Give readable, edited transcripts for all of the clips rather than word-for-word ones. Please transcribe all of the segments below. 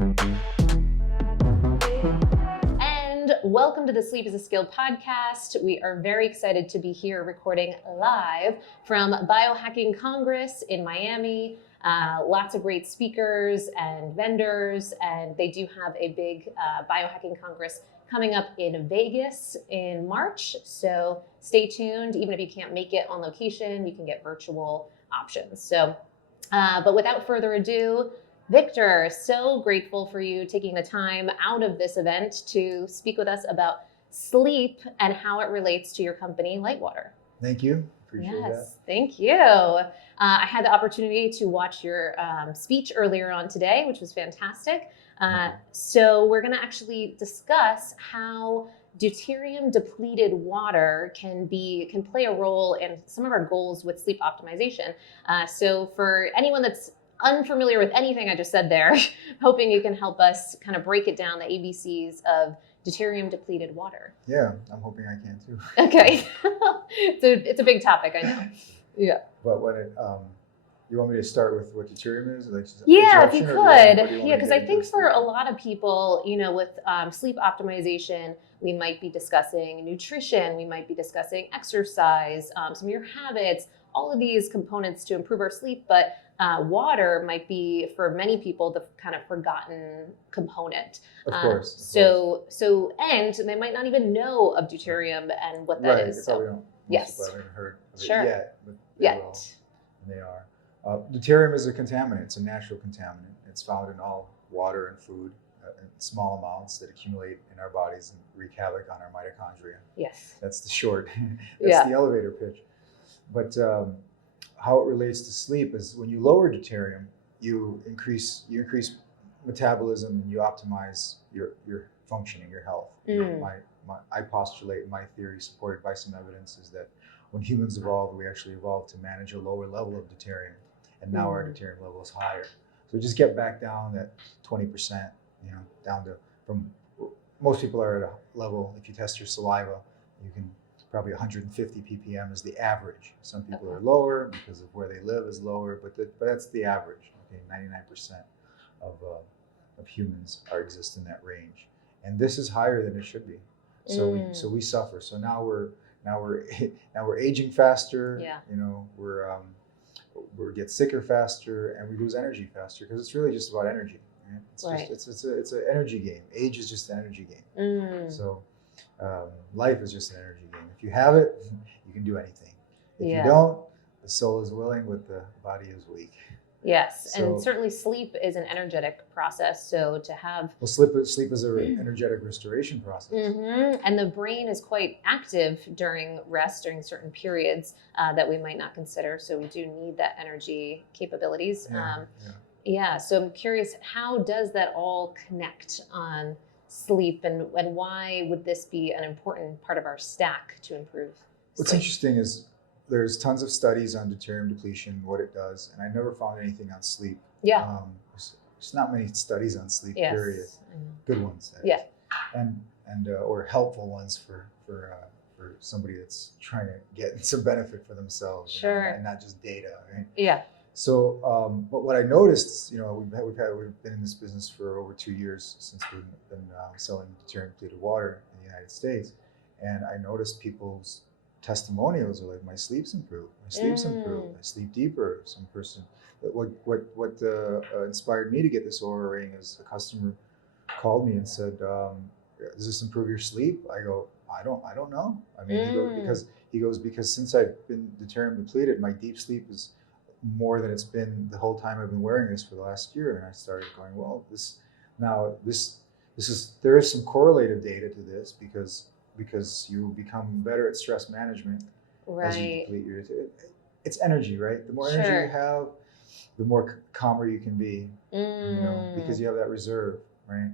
And welcome to the Sleep is a Skill podcast. We are very excited to be here recording live from Biohacking Congress in Miami. Lots of great speakers and vendors, and they do have a big Biohacking Congress coming up in Vegas in March. So stay tuned. Even if you can't make it on location, you can get virtual options. So, but without further ado, Victor, so grateful for you taking the time out of this event to speak with us about sleep and how it relates to your company, Litewater. Thank you. Appreciate that. Yes, thank you. I had the opportunity to watch your speech earlier on today, which was fantastic. So we're going to actually discuss how deuterium depleted water can play a role in some of our goals with sleep optimization. So for anyone that's unfamiliar with anything I just said there, hoping you can help us kind of break it down, the ABCs of deuterium depleted water. Yeah, I'm hoping I can too. Okay. So it's a big topic, I know. Yeah. But when you want me to start with what deuterium is? Like, yeah, if you could. Yeah, because I think for a lot of people, with sleep optimization, we might be discussing nutrition, we might be discussing exercise, some of your habits, all of these components to improve our sleep, but water might be, for many people, the kind of forgotten component. Of course. And they might not even know of deuterium and what that is. They probably don't. Yes. Most people haven't heard of it yet, but they will, and they are. Deuterium is a contaminant. It's a natural contaminant. It's found in all water and food in small amounts that accumulate in our bodies and wreak havoc on our mitochondria. Yes. That's the short. That's the elevator pitch. But how it relates to sleep is when you lower deuterium, you increase metabolism and you optimize your functioning, your health. I postulate, my theory, supported by some evidence, is that when humans evolved, we actually evolved to manage a lower level of deuterium, and now our deuterium level is higher. So just get back down that 20%, down to, from most people are at a level, if you test your saliva, you can probably 150 ppm is the average. Some people are lower because of where they live is lower, but that's the average. Okay, 99% of humans exist in that range, and this is higher than it should be. So we suffer. So now we're aging faster. We get sicker faster, and we lose energy faster because it's really just about energy. Right? It's an energy game. Age is just an energy game. So life is just an energy game. If you have it, you can do anything. If you don't, the soul is willing, but the body is weak. Yes, and certainly sleep is an energetic process. So to have sleep is an energetic restoration process, and the brain is quite active during rest, during certain periods that we might not consider. So we do need that energy capabilities. So I'm curious, how does that all connect on sleep, and why would this be an important part of our stack to improve sleep? What's interesting is there's tons of studies on deuterium depletion, what it does, and I never found anything on sleep. There's not many studies on sleep, period. Good ones, and or helpful ones for somebody that's trying to get some benefit for themselves, and not just data, right? So, but what I noticed, we've been in this business for over 2 years since we've been selling deuterium depleted water in the United States, and I noticed people's testimonials are like, my sleep's improved, I sleep deeper. Some person, what inspired me to get this Oura ring is a customer called me and said, does this improve your sleep? I go, I don't know. I mean, he goes because since I've been deuterium depleted, my deep sleep is more than it's been the whole time I've been wearing this for the last year. And I started going, well, there is some correlative data to this because you become better at stress management as you deplete your. It's energy, right? The more energy you have, the more calmer you can be, because you have that reserve, right?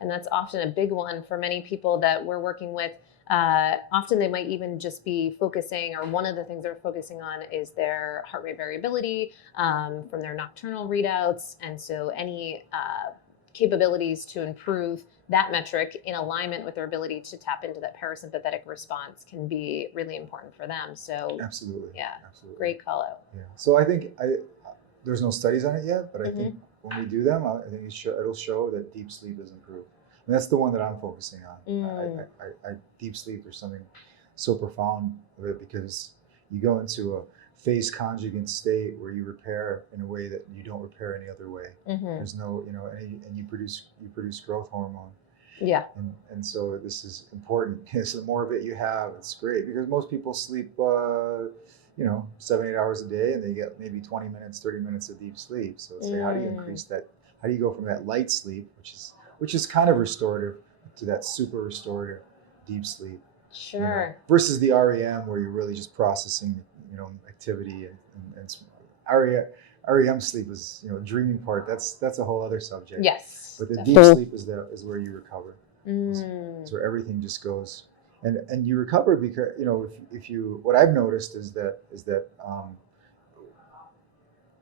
And that's often a big one for many people that we're working with. Often they might even just be focusing, or one of the things they're focusing on is their heart rate variability from their nocturnal readouts. And so any capabilities to improve that metric in alignment with their ability to tap into that parasympathetic response can be really important for them. So absolutely. Yeah. Absolutely. Great call out. Yeah. So I think there's no studies on it yet, but I think when we do them, I think it'll show that deep sleep is improved. And that's the one that I'm focusing on. I deep sleep, there's something so profound of it, because you go into a phase conjugate state where you repair in a way that you don't repair any other way. There's no, and you produce growth hormone. Yeah. And so this is important. So the more of it you have, it's great, because most people sleep, 7-8 hours a day, and they get maybe 20 minutes, 30 minutes of deep sleep. So it's like, how do you increase that? How do you go from that light sleep, which is kind of restorative, to that super restorative deep sleep? Sure. Versus the REM, where you're really just processing, activity and REM sleep is, dreaming part. That's a whole other subject. Yes. But the deep sleep is where you recover. It's where everything just goes, and you recover because if you what I've noticed is that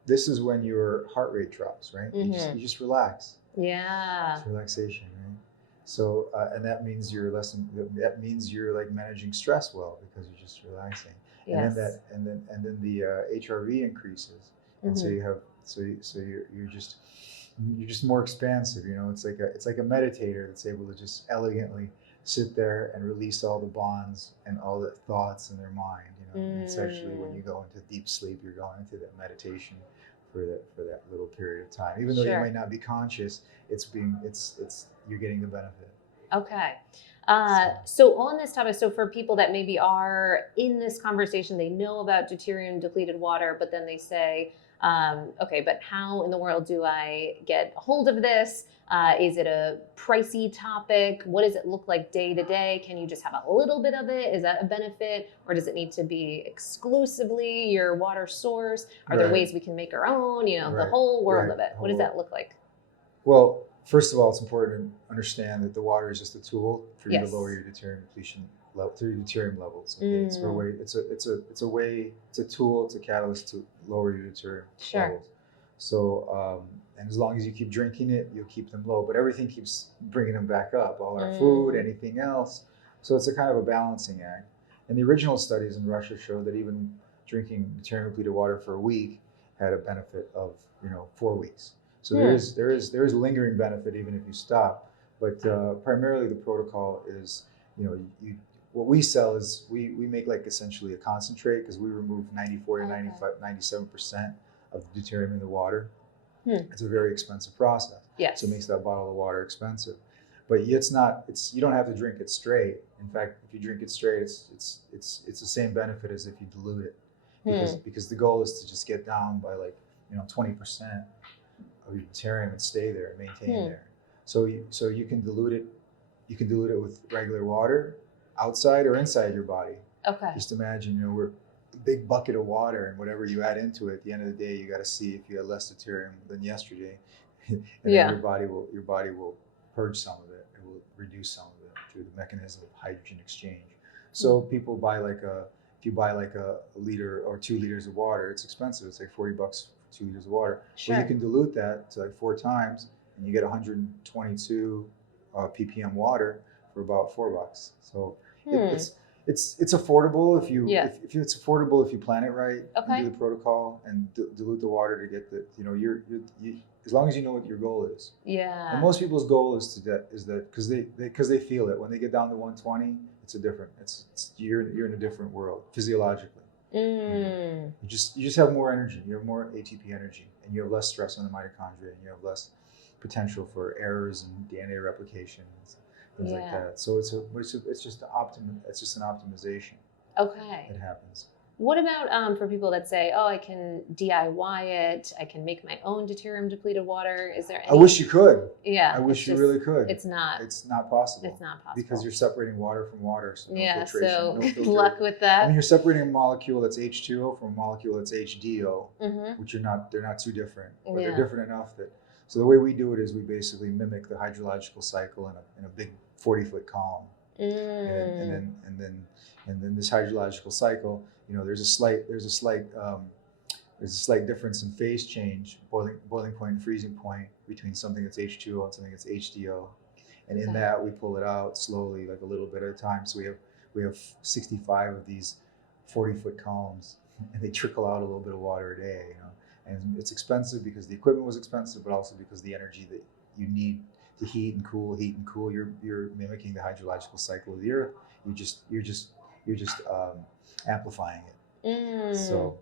this is when your heart rate drops, right? You just relax. Yeah. It's relaxation, right? So and that means you're like managing stress well, because you're just relaxing. Yes. And then the HRV increases, and so you're just more expansive. It's like a meditator that's able to just elegantly sit there and release all the bonds and all the thoughts in their mind. And it's actually, when you go into deep sleep, you're going into that meditation for that little period of time. Even though you might not be conscious, you're getting the benefit. Okay. So on this topic, so for people that maybe are in this conversation, they know about deuterium depleted water, but then they say, okay, but how in the world do I get a hold of this? Is it a pricey topic? What does it look like day to day? Can you just have a little bit of it? Is that a benefit? Or does it need to be exclusively your water source? Are there ways we can make our own, the whole world of it? What does that look like? Well, first of all, it's important to understand that the water is just a tool for you to lower your deuterium depletion level, through deuterium levels. Okay? It's a tool, it's a catalyst to lower your deuterium levels. So, and as long as you keep drinking it, you'll keep them low. But everything keeps bringing them back up. All our food, anything else. So it's a kind of a balancing act. And the original studies in Russia showed that even drinking deuterium depleted water for a week had a benefit of 4 weeks. So there is lingering benefit even if you stop, but primarily the protocol is what we sell is we make like essentially a concentrate, because we remove 94 to 97% of the deuterium in the water. It's a very expensive process. Yes. So it makes that bottle of water expensive, but you don't have to drink it straight. In fact, if you drink it straight, it's the same benefit as if you dilute it, because the goal is to just get down by 20%. Of your deuterium and stay there, maintain there. So you can dilute it. You can dilute it with regular water, outside or inside your body. Okay. Just imagine, we're a big bucket of water, and whatever you add into it, at the end of the day, you got to see if you had less deuterium than yesterday, and then your body will purge some of it. It will reduce some of it through the mechanism of hydrogen exchange. So people if you buy like a liter or 2 liters of water, it's expensive. It's like $40. 2 liters of water. Sure. Well, you can dilute that to 4 times, and you get 122 ppm water for about $4. So it's affordable if it's affordable if you plan it right. And do the protocol and dilute the water to get the you as long as you know what your goal is. Yeah. And most people's goal is that because they feel it when they get down to 120, you're in a different world physiologically. You just have more energy. You have more ATP energy, and you have less stress on the mitochondria, and you have less potential for errors in DNA replication and things like that. So it's just an optimization. Okay. That happens. What about for people that say, "Oh, I can DIY it. I can make my own deuterium depleted water"? Is there any? I wish you could. Yeah. I wish you really could. It's not. It's not possible. It's not possible because you're separating water from water. So no filtration, so no filter. luck with that. I mean, you're separating a molecule that's H2O from a molecule that's HDO, which they're not too different, but they're different enough that. So the way we do it is we basically mimic the hydrological cycle in a big 40-foot column, and then this hydrological cycle. There's a slight difference in phase change, boiling point and freezing point between something that's H2O and something that's HDO, and in that we pull it out slowly, like a little bit at a time. So we have 65 of these 40-foot columns, and they trickle out a little bit of water a day, And it's expensive because the equipment was expensive, but also because the energy that you need to heat and cool, you're mimicking the hydrological cycle of the earth. You're just amplifying it. So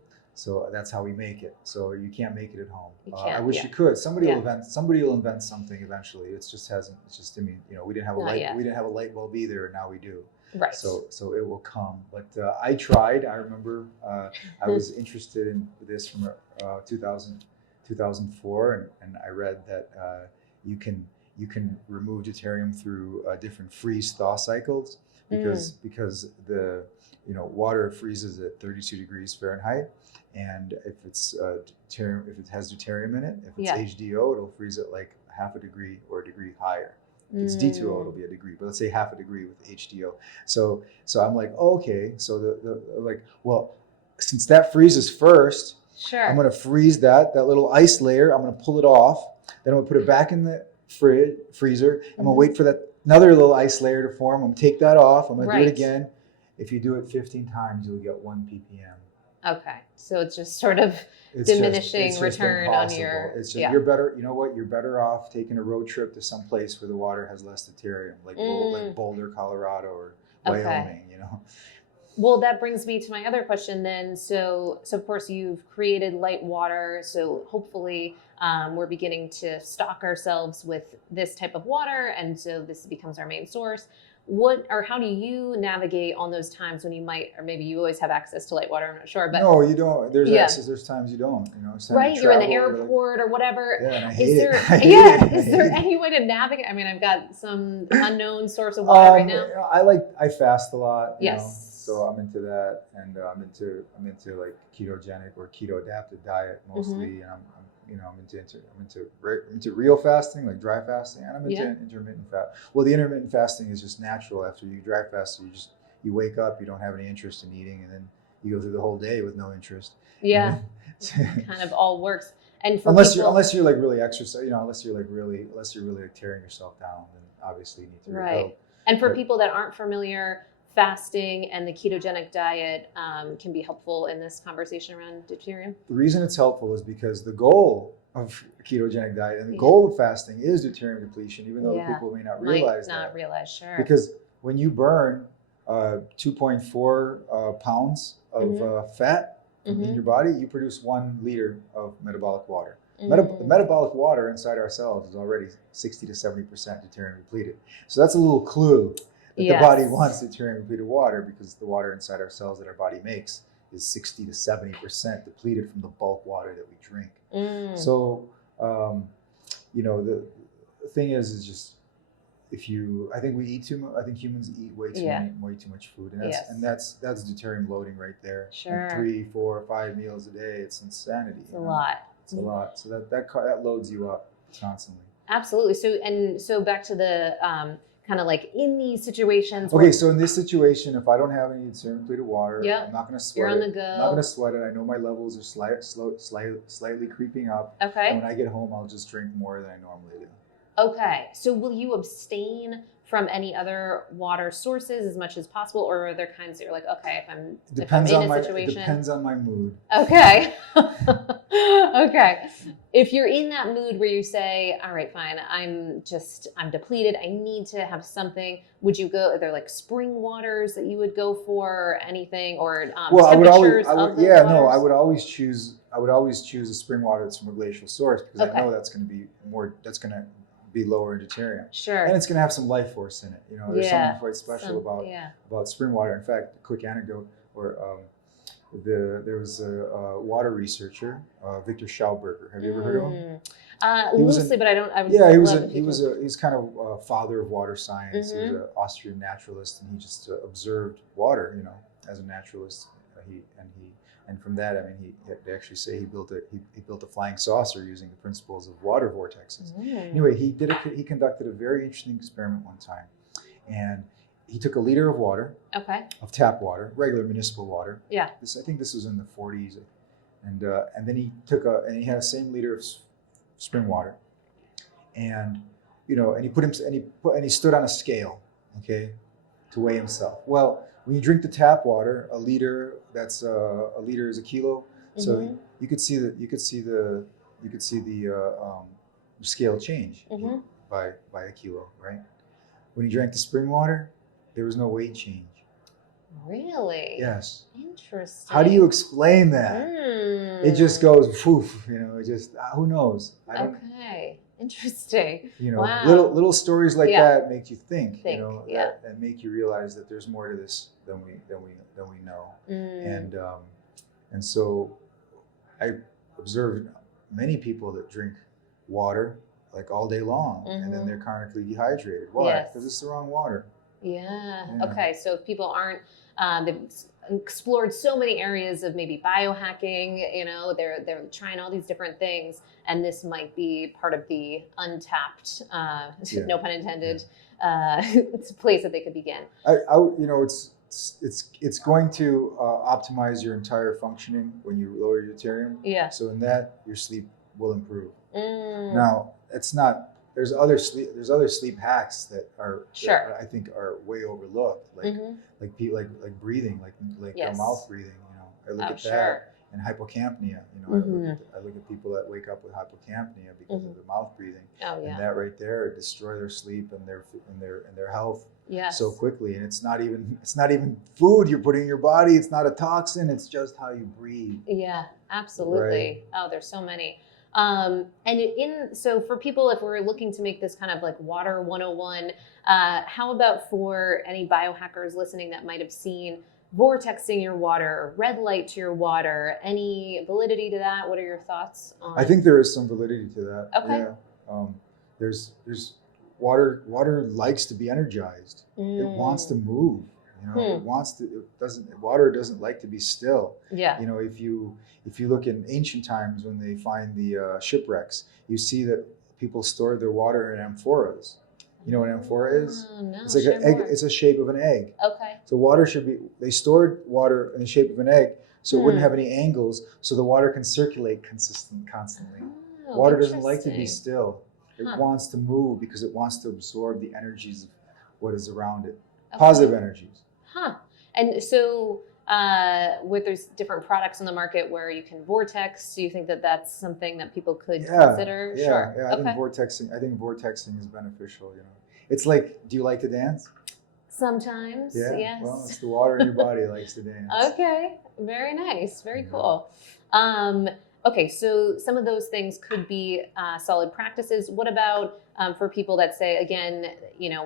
that's how we make it. So you can't make it at home. I wish you could. Somebody will invent something eventually. It's just I mean, we didn't have a light bulb either, and now we do. Right. So it will come. But I tried. I remember I was interested in this from 2004, and I read that you can remove deuterium through different freeze-thaw cycles because the water freezes at 32 degrees Fahrenheit, and if if it has deuterium in it, if it's HDO, it'll freeze it like half a degree or a degree higher. If it's D2O, it'll be a degree, but let's say half a degree with HDO. So I'm like, okay, so since that freezes first, I'm gonna freeze that little ice layer. I'm gonna pull it off. Then I'm gonna put it back in the freezer. I'm gonna wait for that another little ice layer to form. I'm gonna take that off. I'm gonna do it again. If you do it 15 times, you'll get 1 ppm. Okay, so it's just sort of diminishing return on your. It's just you're better. You know what? You're better off taking a road trip to some place where the water has less deuterium, like Boulder, Colorado, or Wyoming. Well, that brings me to my other question then. So of course you've created Litewater. So hopefully we're beginning to stock ourselves with this type of water, and so this becomes our main source. How do you navigate on those times when you might, or maybe you always have access to Litewater? I'm not sure, but no, you don't. There's access. There's times you don't. Right, you're in the airport or whatever. Yeah, and I hate it. Is there any way to navigate? I mean, I've got some unknown source of water right now. I fast a lot. Yes. So I'm into that, and I'm into like ketogenic or keto adapted diet mostly, and I'm into real fasting, like dry fasting, and I'm into intermittent fast. Well, the intermittent fasting is just natural. After you dry fast, you wake up, you don't have any interest in eating, and then you go through the whole day with no interest. Yeah, kind of all works. And for unless you're like really exercise, unless you're really like tearing yourself down, then obviously you need to go. And for people that aren't familiar, fasting and the ketogenic diet can be helpful in this conversation around deuterium? The reason it's helpful is because the goal of ketogenic diet and the goal of fasting is deuterium depletion, even though people may not realize that. Sure. Because when you burn 2.4 pounds of fat in your body, you produce 1 liter of metabolic water. The metabolic water inside our cells is already 60 to 70% deuterium depleted. So that's a little clue that the body wants deuterium depleted water, because the water inside our cells that our body makes is 60 to 70% depleted from the bulk water that we drink. So, the thing is just, I think we eat too much. I think humans eat way too much food, and that's deuterium loading right there. Sure. And 3, 4, 5 meals a day. It's insanity. It's a lot. It's a lot. So that loads you up constantly. Absolutely. So back to the kind of like in these situations. Okay, so in this situation, if I don't have any deuterium depleted water, I'm not going to sweat You're on the it. go. I'm not going to sweat it. I know my levels are slightly creeping up. Okay. And when I get home, I'll just drink more than I normally do. Okay. So will you abstain from any other water sources as much as possible, or are there kinds that you're like, okay, if I'm in a situation? It depends on my mood. Okay. Okay. If you're in that mood where you say, all right, fine, I'm depleted, I need to have something, would you go, are there like spring waters that you would go for, or anything, or temperatures of those waters? I would always choose a spring water that's from a glacial source, because I know that's going to be lower in deuterium. Sure. And it's going to have some life force in it. There's something quite special about spring water. In fact, a quick anecdote, there was a water researcher, Victor Schauberger. Have you ever heard of him? Loosely, but I don't. He's kind of a father of water science. He was an Austrian naturalist, and he just observed water, as a naturalist. And from that, they actually say he built a flying saucer using the principles of water vortexes. Anyway, he conducted a very interesting experiment one time, and he took a liter of water, of tap water, regular municipal water. Yeah. I think this was in the 40s, and then he had the same liter of spring water, and he stood on a scale, to weigh himself. Well, when you drink the tap water, a liter is a kilo. So you could see the scale change by a kilo, right? When you drank the spring water, there was no weight change. Really? Yes. Interesting. How do you explain that? It just goes poof, it just, who knows? Okay. Interesting. Wow. Little stories like that make you think, and make you realize that there's more to this than we know. And so I observed many people that drink water like all day long, and then they're chronically dehydrated. Why? Because it's the wrong water. Yeah. Okay. So if people aren't, they've explored so many areas of maybe biohacking, they're trying all these different things, and this might be part of the untapped, no pun intended, it's a place that they could begin. It's going to optimize your entire functioning when you lower your deuterium. Yeah. So in that, your sleep will improve. Now, it's not. There's other sleep hacks that are that I think are way overlooked, like breathing, like mouth breathing. I look at that, and hypocapnia. I look at people that wake up with hypocapnia because of the mouth breathing, and that right there destroy their sleep and their health so quickly. And it's not even food you're putting in your body. It's not a toxin. It's just how you breathe. Yeah, absolutely. Right? Oh, there's so many. So for people, if we're looking to make this kind of like water 101, how about for any biohackers listening that might have seen vortexing your water, red light to your water, any validity to that? What are your thoughts on? I think there is some validity to that. Okay. Yeah. There's water likes to be energized. It wants to move. Water doesn't like to be still. Yeah. If you look in ancient times when they find the shipwrecks, you see that people stored their water in amphoras. You know what an amphora is? No, it's like an egg. It's a shape of an egg. Okay. So they stored water in the shape of an egg so it wouldn't have any angles, so the water can circulate constantly. Water doesn't like to be still. It wants to move because it wants to absorb the energies of what is around it. Okay. Positive energies. And so there's different products on the market where you can vortex. Do you think that that's something that people could consider? Yeah, sure. Yeah. I think vortexing is beneficial. It's like, do you like to dance? Sometimes. Yeah. Yes. Well, it's the water in your body that likes to dance. Okay. Very nice. Very cool. Okay, so some of those things could be solid practices. What about for people that say, again,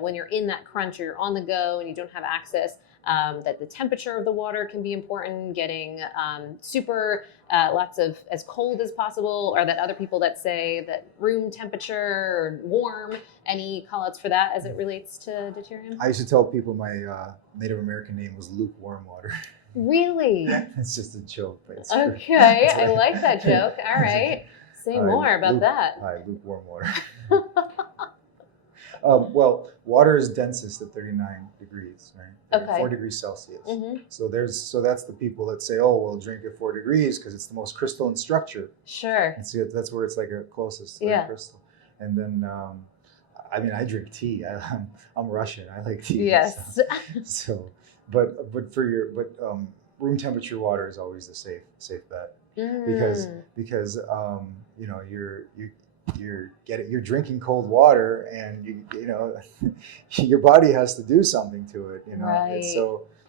when you're in that crunch or you're on the go and you don't have access, that the temperature of the water can be important, getting lots of as cold as possible, or that other people that say that room temperature or warm, any call-outs for that as it relates to deuterium? I used to tell people my Native American name was lukewarm water. Really? It's just a joke. But it's okay, I like that joke. All right. Say more about that. Hi, lukewarm water. Well, water is densest at 39 degrees, right? Okay. 4 degrees Celsius. So that's the people that say, oh, well, drink at 4 degrees because it's the most crystalline structure. Sure. And so that's where it's like closest to the crystal. And then, I drink tea. I'm Russian. I like tea. Yes. But room temperature water is always the safe bet because you're drinking cold water and your body has to do something to it. Right.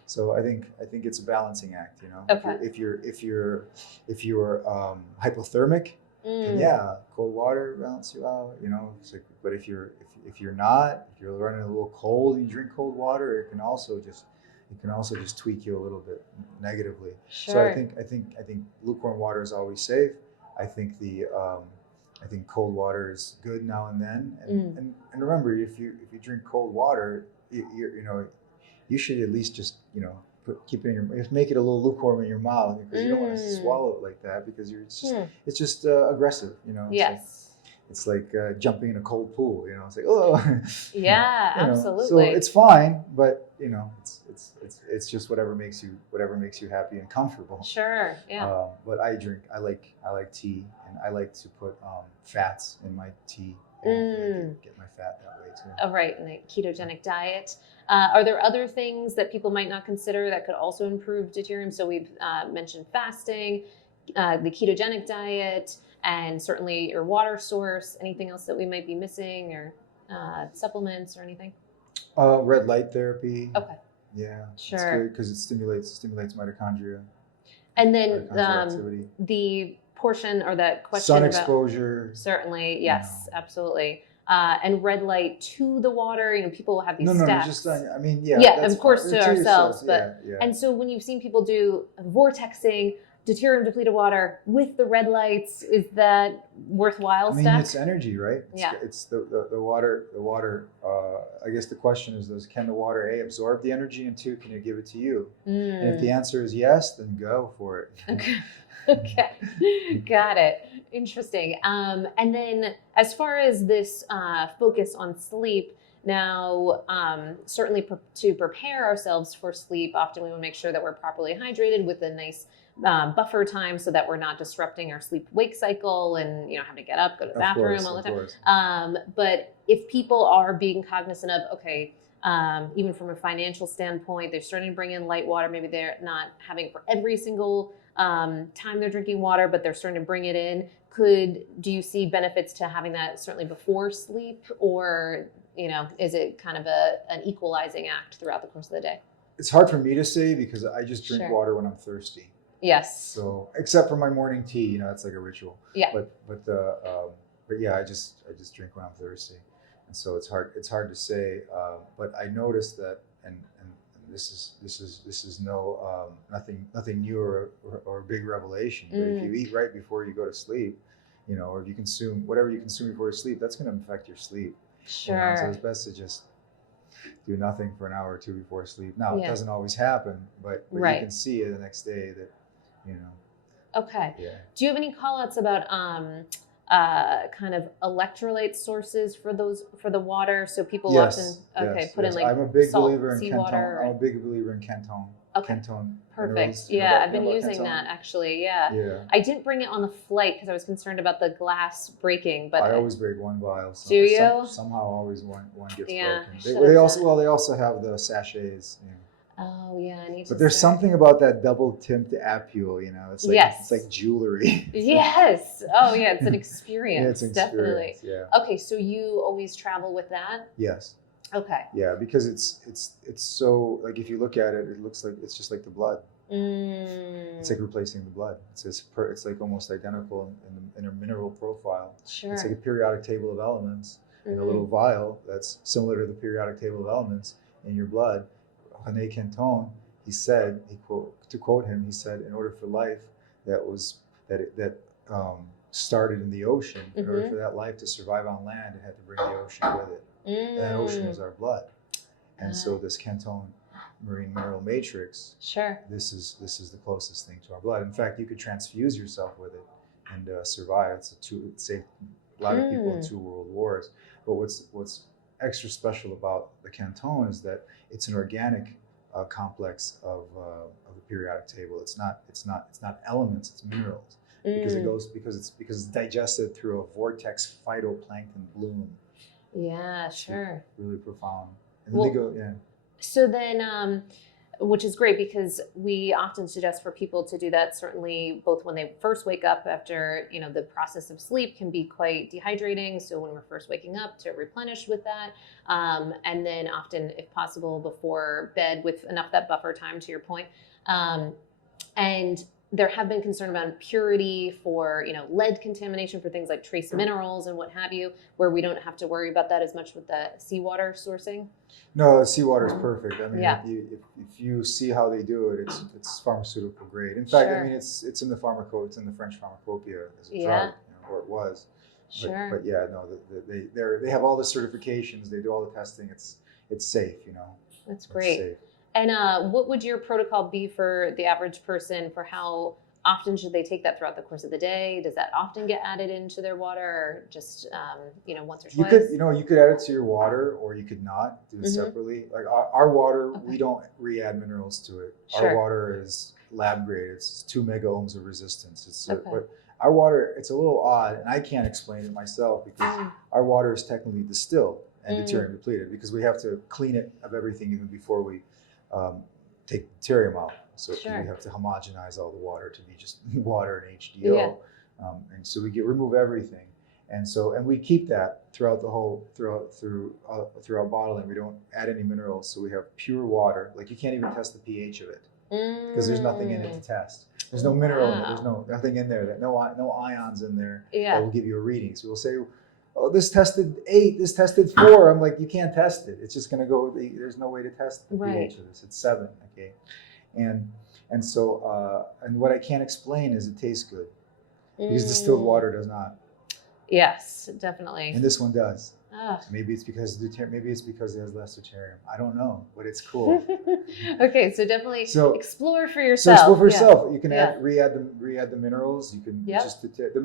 So I think it's a balancing act. Okay. If you're hypothermic, then cold water balances you out. But if you're running a little cold and you drink cold water, it can also just tweak you a little bit negatively. Sure. So I think lukewarm water is always safe. I think I think cold water is good now and then. And remember, if you drink cold water, you should at least just keep it in your, make it a little lukewarm in your mouth, because you don't want to swallow it like that, because it's just aggressive. Yes. It's like jumping in a cold pool. It's like, oh. Yeah, absolutely. So it's fine, but it's just whatever makes you happy and comfortable. Sure. Yeah. But I like tea, and I like to put fats in my tea. Get my fat that way too. Oh, right, in the ketogenic diet. Are there other things that people might not consider that could also improve deuterium? So we've mentioned fasting. the ketogenic diet, and certainly your water source. Anything else that we might be missing, or supplements or anything? Red light therapy. Okay. Yeah. Sure. It's good because it stimulates mitochondria. And then the portion or that question sun about exposure. Certainly, yes, absolutely. And red light to the water. People will have these steps. Of course, to ourselves. But and so when you've seen people do vortexing, deuterium depleted water with the red lights, is that worthwhile? It's energy, right? Yeah. It's the water. The water. I guess the question is, can the water A, absorb the energy, and 2, can it give it to you? And if the answer is yes, then go for it. Okay. Got it. Interesting. And then as far as this focus on sleep, now certainly to prepare ourselves for sleep, often we want to make sure that we're properly hydrated with a nice buffer time so that we're not disrupting our sleep-wake cycle and having to get up, go to the bathroom all the time. But if people are being cognizant of, even from a financial standpoint, they're starting to bring in light water. Maybe they're not having for every single time they're drinking water, but they're starting to bring it in. Do you see benefits to having that certainly before sleep, or is it kind of an equalizing act throughout the course of the day? It's hard for me to say because I just drink water when I'm thirsty. Yes. So except for my morning tea, it's like a ritual. Yeah. But yeah, I just drink when I'm thirsty, and so it's hard to say. But I noticed that, and this is no nothing new or a big revelation. But if you eat right before you go to sleep, or if you consume whatever you consume before you sleep, that's going to affect your sleep. Sure. So it's best to just do nothing for an hour or 2 before sleep. Now, it doesn't always happen, but you can see it the next day that, Okay. Yeah. Do you have any call-outs about kind of electrolyte sources for the water? So people often put in like I'm a big salt, believer in seawater. I'm a big believer in Ketone. Okay. Ketone. Perfect. Minerals. I've been using that actually. Yeah. I didn't bring it on the flight because I was concerned about the glass breaking. But I always break one vial. So do you? Somehow always one gets broken. They also have the sachets. Oh yeah, I need to. But there's something about that double tipped apule, It's like it's like jewelry. Yes. Oh yeah, it's an experience. It's an experience, definitely. Yeah. Okay, so you always travel with that? Yes. Okay. Yeah, because it's so, like, if you look at it, it looks like it's just like the blood. It's like replacing the blood. It's like almost identical in a mineral profile. Sure. It's like a periodic table of elements in a little vial that's similar to the periodic table of elements in your blood. René Quinton, he said, to quote him, he said, in order for life that started in the ocean, in order for that life to survive on land, it had to bring the ocean with it. And that ocean is our blood. And so this Quinton marine mineral matrix, this is the closest thing to our blood. In fact, you could transfuse yourself with it and survive. It saved a lot of people in 2 world wars. But what's extra special about the Quinton is that it's an organic complex of the periodic table. It's not elements, it's minerals. Because it's digested through a vortex phytoplankton bloom. Yeah, sure. Really profound. And then So then, which is great because we often suggest for people to do that, certainly both when they first wake up after, the process of sleep can be quite dehydrating. So when we're first waking up, to replenish with that. And then often, if possible, before bed with enough that buffer time, to your point. And there have been concern about purity for, lead contamination for things like trace minerals and what have you, where we don't have to worry about that as much with the seawater sourcing. No, seawater is perfect. I mean, if you see how they do it, it's pharmaceutical grade. In fact, it's in the French pharmacopoeia as a drug, or it was. Sure. But they have all the certifications. They do all the testing. It's safe, That's great. It's safe. And what would your protocol be for the average person for how often should they take that throughout the course of the day? Does that often get added into their water, or just once or twice? You could add it to your water, or you could not do it separately. Like our water, we don't re-add minerals to it. Sure. Our water is lab grade. It's 2 mega ohms of resistance. But our water, it's a little odd, and I can't explain it myself because our water is technically distilled and deuterium depleted because we have to clean it of everything even before we take the deuterium out. So we have to homogenize all the water to be just water and HDO. And so we remove everything. And we keep that throughout bottling. We don't add any minerals. So we have pure water. Like you can't even test the pH of it because there's nothing in it to test. There's no mineral in it. There's nothing in there, no ions in there that will give you a reading. So we'll say, oh, this tested 8, this tested 4. I'm like, you can't test it. It's just going to go, there's no way to test the pH of this. It's 7, okay? And so what I can't explain is it tastes good because distilled water does not. Yes, definitely. And this one does. Maybe it's because it has less deuterium. I don't know, but it's cool. Okay, so definitely explore for yourself. So explore for yourself. You can re-add the minerals. You can just the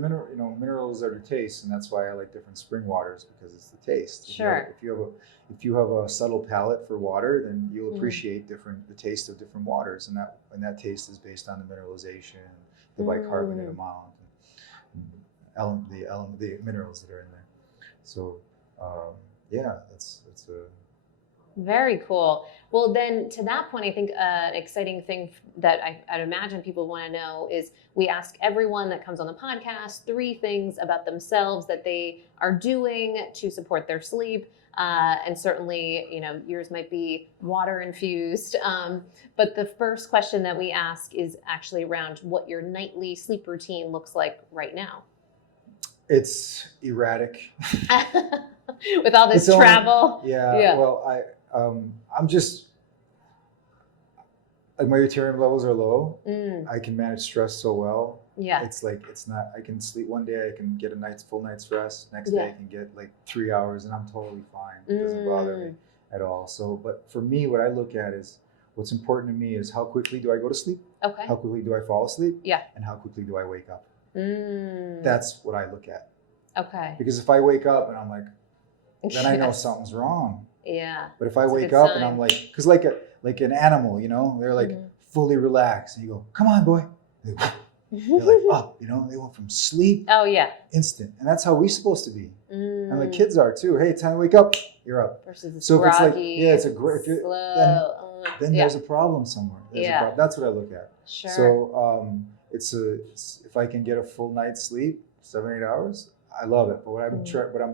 minerals are the taste, and that's why I like different spring waters because it's the taste. Sure. If you have a subtle palate for water, then you'll appreciate the taste of different waters, and that taste is based on the mineralization, the bicarbonate amount, the minerals that are in there. So. That's a very cool. Well, then to that point, I think an exciting thing that I'd imagine people want to know is we ask everyone that comes on the podcast 3 things about themselves that they are doing to support their sleep. And certainly, yours might be water infused. But the first question that we ask is actually around what your nightly sleep routine looks like right now. It's erratic. With all this travel. Well, I'm just like my deuterium levels are low. I can manage stress so well. It's not. I can sleep one day. I can get a full night's rest. Next day I can get like 3 hours, and I'm totally fine. It doesn't bother me at all. So, but for me, what I look at is what's important to me is how quickly do I go to sleep? Okay. How quickly do I fall asleep? Yeah. And how quickly do I wake up? That's what I look at. Okay. Because if I wake up and I'm like, then I know something's wrong. Yeah. But if I wake up and I'm like, because like an animal, they're like fully relaxed, and you go, "Come on, boy." They're like up, They went from sleep. Oh yeah. Instant, and that's how we're supposed to be. And the kids are too. Hey, time to wake up. You're up. Versus so groggy, if it's like, it's a great. Then there's a problem somewhere. That's what I look at. Sure. So if I can get a full night's sleep, 7-8 hours. I love it, but what I'm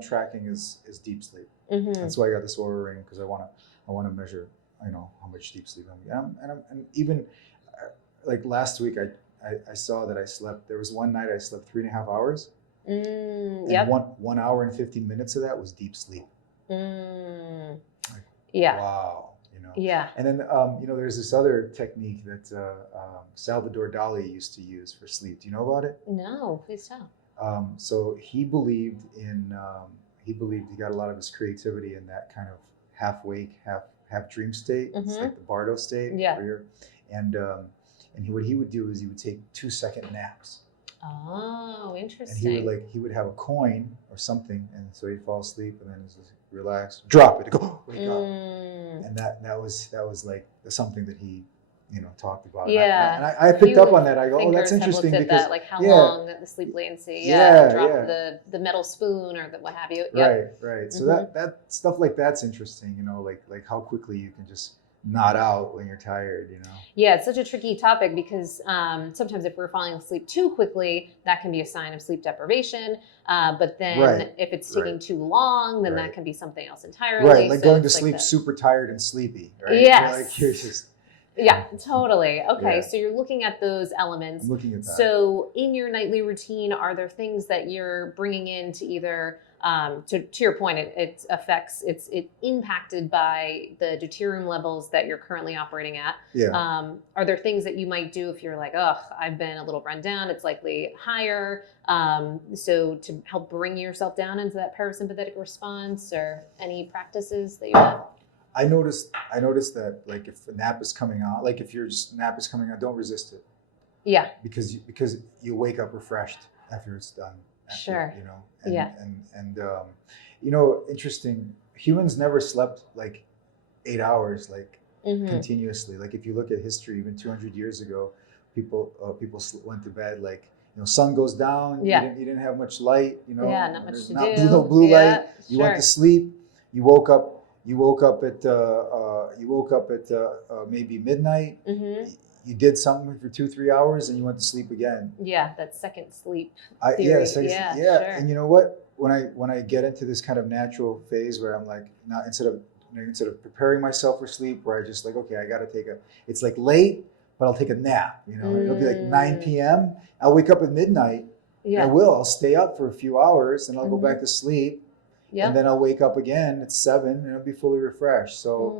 tracking is deep sleep. That's why I got this Oura ring because I want to measure, how much deep sleep I'm getting. And even like last week, I saw that I slept. There was one night I slept 3.5 hours. And 1 hour and 15 minutes of that was deep sleep. Wow. Yeah. And then there's this other technique that Salvador Dali used to use for sleep. Do you know about it? No, please tell. So he believed he got a lot of his creativity in that kind of half wake, half dream state. It's like the Bardo state. Yeah. And what he would do is he would take 2-second naps. Oh, interesting. And he would have a coin or something, and so he'd fall asleep, and then he'd just relax, drop it, go wake up. And that was like something that he talked about. Yeah. And I picked up on that. I go, oh, that's interesting because that, like how long the sleep latency. Drop the metal spoon or what have you. Yep. Right. So that stuff like that's interesting. Like how quickly you can just nod out when you're tired. Yeah, it's such a tricky topic because sometimes if we're falling asleep too quickly, that can be a sign of sleep deprivation. But then if it's taking too long, then that can be something else entirely. Right, like going to sleep super tired and sleepy. Right? Yes. You're just. Yeah, totally. Okay, so you're looking at those elements. I'm looking at that. So in your nightly routine, are there things that you're bringing in to either, to your point, it's impacted by the deuterium levels that you're currently operating at. Yeah. Are there things that you might do if you're like, I've been a little run down, it's likely higher. So to help bring yourself down into that parasympathetic response, or any practices that you have? I noticed that like if a nap is coming on, like if your nap is coming on, don't resist it. Yeah. Because you wake up refreshed after it's done. Sure. Interesting. Humans never slept like 8 hours like continuously. Like if you look at history, even 200 years ago, people went to bed like sun goes down. Yeah. You didn't have much light. Not much to do. No blue light. You went to sleep. You woke up. you woke up at maybe midnight. You did something for 2-3 hours and you went to sleep again. Yeah, that second sleep theory. Sure. And you know what? When I get into this kind of natural phase where I'm like, not instead of preparing myself for sleep, where I just like, okay, I got to it's like late, but I'll take a nap. It'll be like 9 p.m. I'll wake up at midnight. Yeah. I'll stay up for a few hours and I'll go back to sleep. Yeah. And then I'll wake up again at 7 and I'll be fully refreshed. So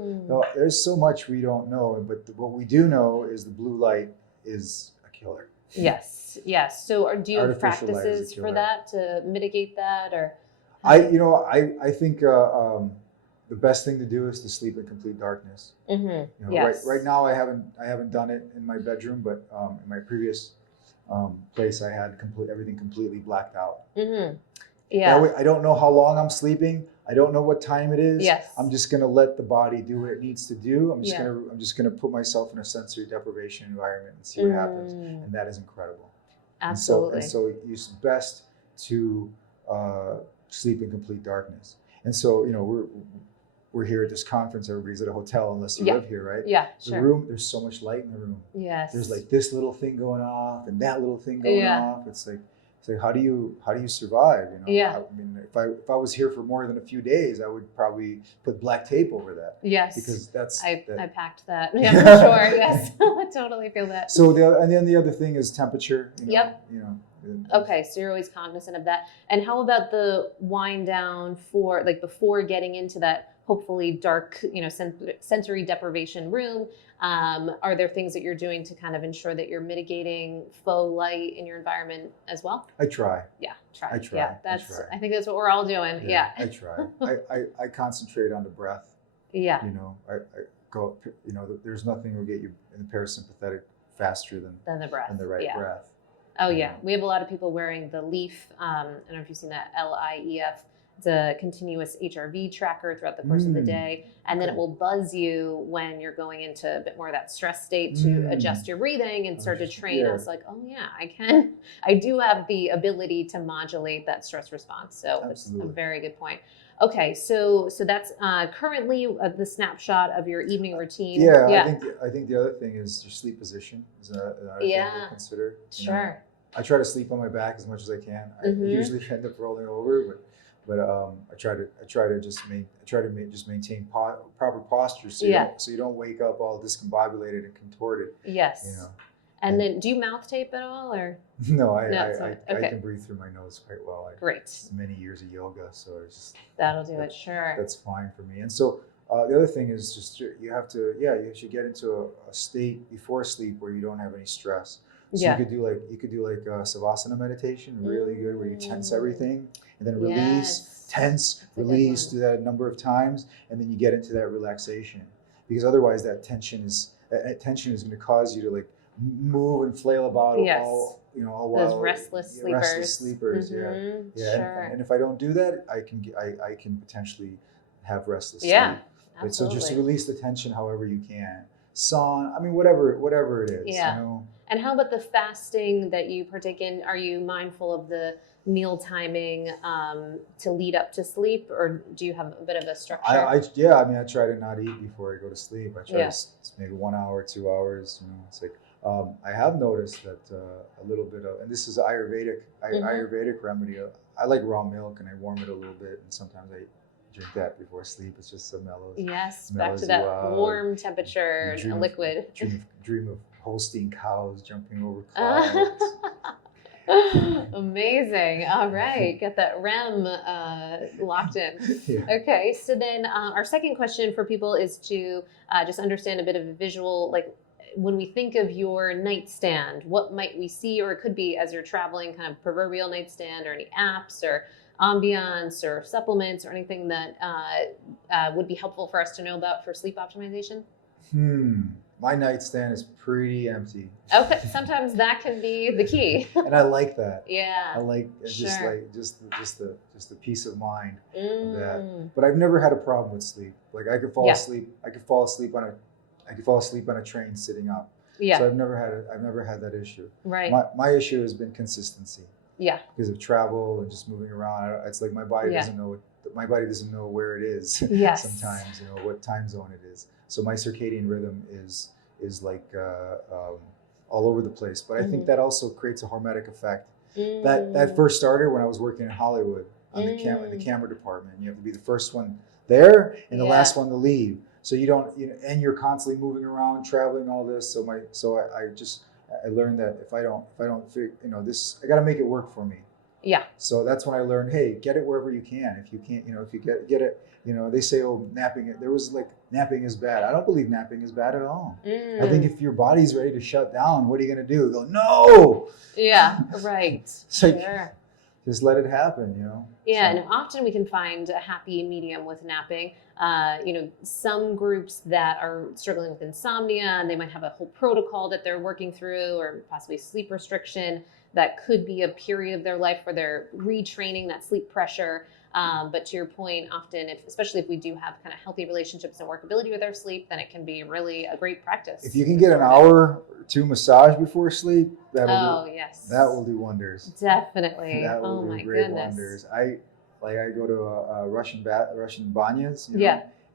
there's so much we don't know, but what we do know is the blue light is a killer. Yes. So do you have practices for that to mitigate that, or? I think the best thing to do is to sleep in complete darkness. Right now I haven't done it in my bedroom, but in my previous place I had everything completely blacked out. Yeah. That way, I don't know how long I'm sleeping. I don't know what time it is. Yes. I'm just gonna let the body do what it needs to do. I'm just gonna put myself in a sensory deprivation environment and see what happens. And that is incredible. Absolutely. And so it's best to sleep in complete darkness. And so we're here at this conference. Everybody's at a hotel unless you live here, right? Yeah. The room, there's so much light in the room. Yes. There's like this little thing going off and that little thing going off. It's like, how do you survive? I mean, if I was here for more than a few days, I would probably put black tape over that. Yes, because I packed that. Yeah, for sure. Yes, I totally feel that. So then the other thing is temperature. Okay, so you're always cognizant of that. And how about the wind down for before getting into that hopefully dark, sensory deprivation room? Are there things that you're doing to kind of ensure that you're mitigating faux light in your environment as well? I try. Yeah, try. I try. Yeah, I think that's what we're all doing. Yeah. I try. I concentrate on the breath. Yeah. I go. There's nothing will get you in the parasympathetic faster than the breath. Than the right breath. Oh yeah, we have a lot of people wearing the Leaf. I don't know if you've seen that, LIEF. It's a continuous HRV tracker throughout the course of the day. And then it will buzz you when you're going into a bit more of that stress state to adjust your breathing and start to train. Yeah. I was like, oh yeah, I do have the ability to modulate that stress response. So Absolutely. It's a very good point. Okay, so that's currently the snapshot of your evening routine. Yeah. I think the other thing is your sleep position is another thing to consider. Sure. I try to sleep on my back as much as I can. I usually end up rolling over, but I try to just maintain proper posture so you don't wake up all discombobulated and contorted. Yes. And then, do you mouth tape at all, or? No, I can breathe through my nose quite well. Great. Many years of yoga, so it's just that'll do it. Sure. That's fine for me. And so the other thing is just you should get into a state before sleep where you don't have any stress. So you could do like savasana meditation, really good, where you tense everything and then release, tense, release, do that a number of times, and then you get into that relaxation. Because otherwise that tension is going to cause you to like move and flail about all while those restless sleepers. Yeah. Sure. And if I don't do that, I can potentially have restless sleep. Absolutely. So just release the tension however you can. Sauna, I mean, whatever it is. Yeah. And how about the fasting that you partake in? Are you mindful of the meal timing to lead up to sleep, or do you have a bit of a structure? I try to not eat before I go to sleep. I try to maybe 1 hour, 2 hours. It's like I have noticed that a little bit of, and this is Ayurvedic remedy. I like raw milk and I warm it a little bit, and sometimes I drink that before sleep. It's just so mellow. Yes, back to that warm temperature, liquid. Dream of Holstein cows jumping over clouds. Amazing. All right. Got that REM locked in. Yeah. Okay. So then our second question for people is to just understand a bit of a visual, like when we think of your nightstand, what might we see, or it could be as you're traveling, kind of proverbial nightstand, or any apps or ambiance or supplements or anything that would be helpful for us to know about for sleep optimization? My nightstand is pretty empty. Okay, sometimes that can be the key. And I like that. Yeah. I like just the peace of mind of that. But I've never had a problem with sleep. Like I could fall asleep. I could fall asleep on a train sitting up. Yeah. So I've never had that issue. Right. My issue has been consistency. Yeah. Because of travel and just moving around. It's like my body my body doesn't know where it is. Yes. Sometimes, what time zone it is. So my circadian rhythm is like all over the place. But I think that also creates a hormetic effect. That first started when I was working in Hollywood on the camera department. You have to be the first one there and the last one to leave. So you don't, and you're constantly moving around, traveling, all this. So I learned that if I don't figure, this, I got to make it work for me. Yeah. So that's when I learned, hey, get it wherever you can. If you can't, if you get it, they say, oh, napping. There was like napping is bad. I don't believe napping is bad at all. I think if your body's ready to shut down, what are you going to do? Go, no. Yeah. Right. Sure. Just let it happen, Yeah, and often we can find a happy medium with napping. Some groups that are struggling with insomnia, and they might have a whole protocol that they're working through, or possibly sleep restriction. That could be a period of their life where they're retraining that sleep pressure. But to your point, often, especially if we do have kind of healthy relationships and workability with our sleep, then it can be really a great practice. If you can get an hour or two massage before sleep, that will do wonders. Definitely. That will do great wonders. I go to Russian banyas,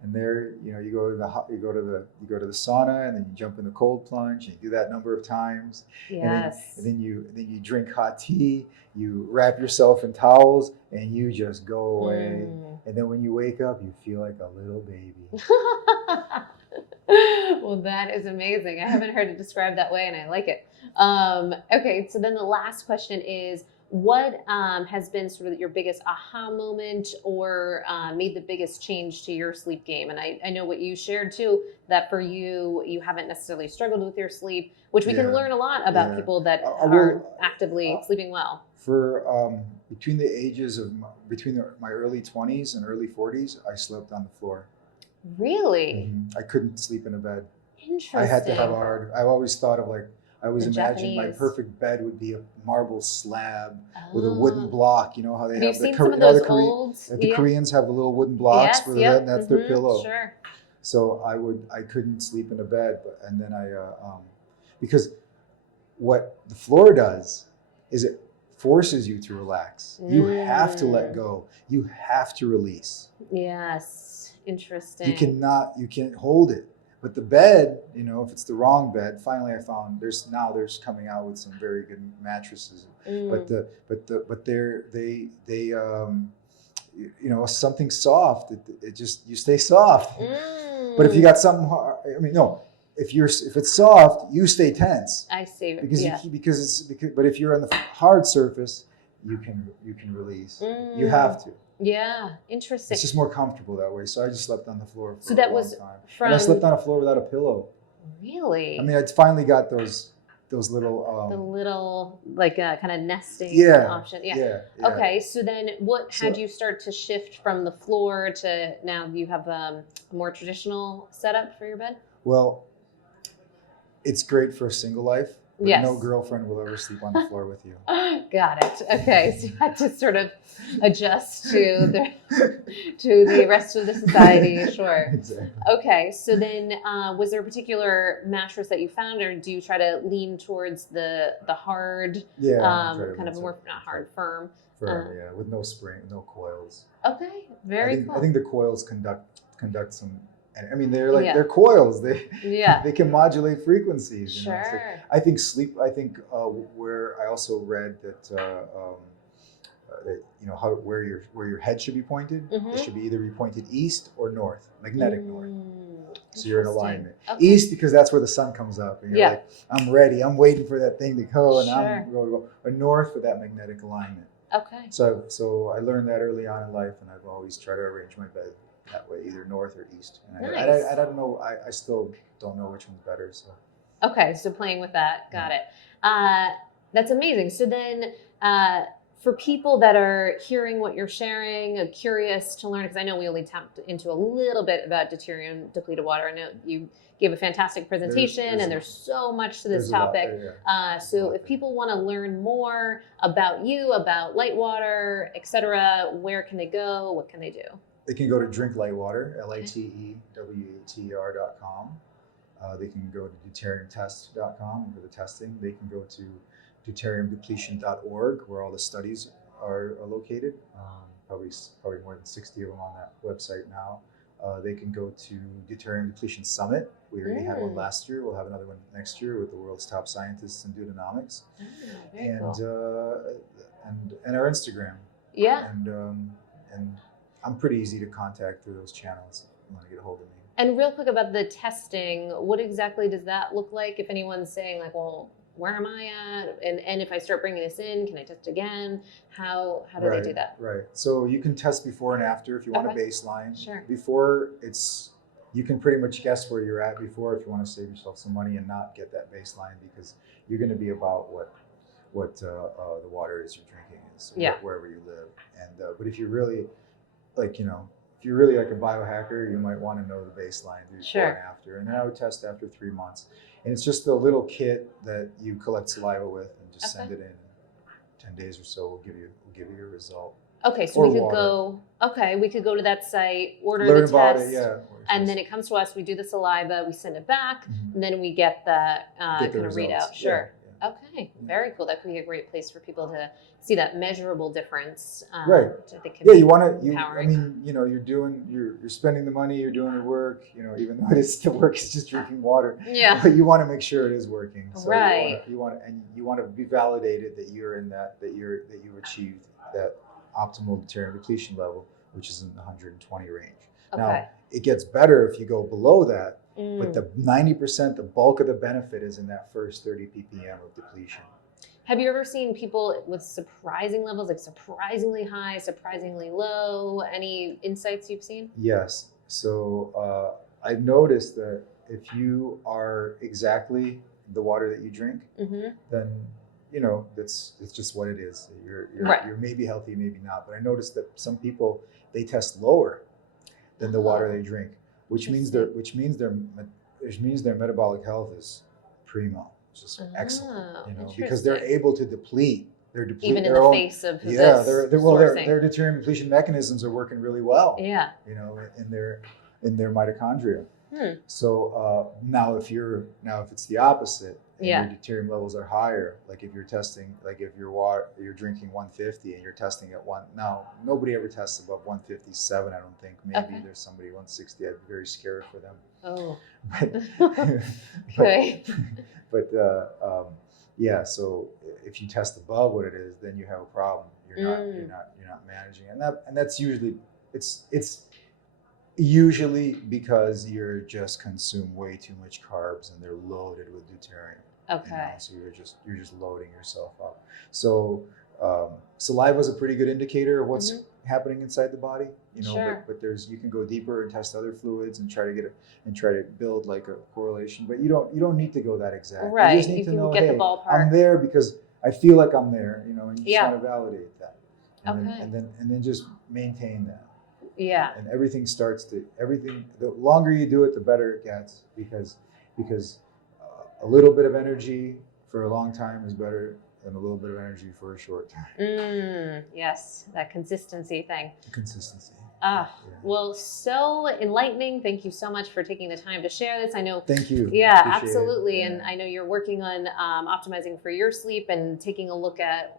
and there, you go to the sauna, and then you jump in the cold plunge, and you do that number of times. Yes. And then you drink hot tea, you wrap yourself in towels, and you just go away. And then when you wake up, you feel like a little baby. Well, that is amazing. I haven't heard it described that way, and I like it. Okay, so then the last question is, what has been sort of your biggest aha moment, or made the biggest change to your sleep game? And I know what you shared too, that for you, you haven't necessarily struggled with your sleep, which we can learn a lot about people that are actively sleeping well. For between the ages of my early 20s and early 40s, I slept on the floor. Really? I couldn't sleep in a bed. Interesting. I had to have I've always thought of I always imagined my Japanese. perfect bed would be a marble slab with a wooden block. You know how they have the Koreans have the little wooden blocks for the that's their pillow. Sure. So I couldn't sleep in a bed, and then because what the floor does is it forces you to relax. You have to let go. You have to release. Yes. Interesting. You can't hold it. But the bed, if it's the wrong bed, finally I found there's coming out with some very good mattresses. But something soft, it just, you stay soft. But if you got something hard, if it's soft, you stay tense. I see. But if you're on the hard surface, you can release. You have to. Yeah, interesting. It's just more comfortable that way. So I just slept on the floor for a long time. And I slept on a floor without a pillow. Really? I mean, I finally got those little... the little, kind of nesting option. Yeah. Okay, so then how'd you start to shift from the floor to now you have a more traditional setup for your bed? Well, it's great for a single life. But no girlfriend will ever sleep on the floor with you. Got it. Okay, so you had to sort of adjust to the rest of the society. Sure. Exactly. Okay, so then was there a particular mattress that you found, or do you try to lean towards the hard, kind of more not hard, firm? Firm, with no spring, no coils. Okay, very cool. I think the coils conduct some. I mean, they're coils. They can modulate frequencies. Sure. So I think sleep. Where I also read that where your head should be pointed. It should either be pointed east or north, magnetic north. So you're in alignment. Okay. East, because that's where the sun comes up, and you're like, I'm ready. I'm waiting for that thing to go, and I'm going to go. Or north for that magnetic alignment. Okay. So I learned that early on in life, and I've always tried to arrange my bed that way, either north or east. And nice. I don't know. I still don't know which one's better. So. Okay, so playing with that, got it. That's amazing. So then, for people that are hearing what you're sharing, curious to learn, because I know we only tapped into a little bit about deuterium depleted water. I know you gave a fantastic presentation, and there's so much to this topic. So if people want to learn more about you, about Litewater, etc., where can they go? What can they do? They can go to Drink Litewater, LITEWATR.com. They can go to deuteriumtest.com for the testing. They can go to deuteriumdepletion.org, where all the studies are located. probably more than 60 of them on that website now. They can go to Deuterium Depletion Summit. We already had one last year. We'll have another one next year with the world's top scientists in deuteronomics. And our Instagram. Yeah. And I'm pretty easy to contact through those channels if you want to get a hold of me. And real quick about the testing, what exactly does that look like? If anyone's saying like, well, where am I at? And if I start bringing this in, can I test again? How do they do that? Right. So you can test before and after if you want a baseline. Sure. Before, you can pretty much guess where you're at before if you want to save yourself some money and not get that baseline, because you're going to be about what the water is you're drinking is wherever you live. And but if you're really like, if you're really like a biohacker, you might want to know the baseline before and after. And then I would test after 3 months. And it's just a little kit that you collect saliva with and just send it in. 10 days or so will give you your result. Okay, so we could go to that site, order the test, and then it comes to us. We do the saliva, we send it back, and then we get the kind of readout. Sure. Yeah. Okay, very cool. That could be a great place for people to see that measurable difference. Right. I think you want to. I mean, you're spending the money, you're doing the work. Even though the work is just drinking water. Yeah. But you want to make sure it is working. So right. You want to be validated that you're in that you've achieved that optimal deuterium depletion level, which is in the 120 range. Okay. Now, it gets better if you go below that, but the 90%, the bulk of the benefit is in that first 30 ppm of depletion. Have you ever seen people with surprising levels, like surprisingly high, surprisingly low? Any insights you've seen? Yes. So I've noticed that if you are exactly the water that you drink, then it's just what it is. You're maybe healthy, maybe not. But I noticed that some people, they test lower than the water they drink, which means their metabolic health is primo, just excellent. Because they're able to deplete. Even in the face of their deuterium depletion mechanisms are working really well. Yeah. In their mitochondria. So now if it's the opposite, and your deuterium levels are higher, like if you're testing, like if you're drinking 150 and you're testing at now nobody ever tests above 157. I don't think. Maybe there's somebody 160. I'd be very scared for them. Oh. So if you test above what it is, then you have a problem. You're not managing, and that's usually it's usually because you're just consume way too much carbs and they're loaded with deuterium. Okay. So you're just loading yourself up. So saliva is a pretty good indicator of what's happening inside the body. But you can go deeper and test other fluids and try to build like a correlation. But you don't need to go that exact. Right. You just need to know, the ballpark. I'm there because I feel like I'm there. And you just want to validate that. And then just maintain that. Yeah. And everything the longer you do it, the better it gets, because a little bit of energy for a long time is better than a little bit of energy for a short time. Yes, that consistency thing. Consistency. Well, so enlightening. Thank you so much for taking the time to share this. I know. Thank you. Yeah, absolutely. And I know you're working on optimizing for your sleep and taking a look at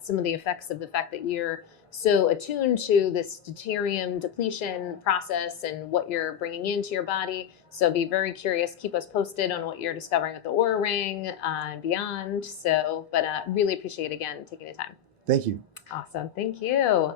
some of the effects of the fact that you're so attuned to this deuterium depletion process and what you're bringing into your body. So be very curious. Keep us posted on what you're discovering with the Oura Ring and beyond. But really appreciate, again, taking the time. Thank you. Awesome. Thank you.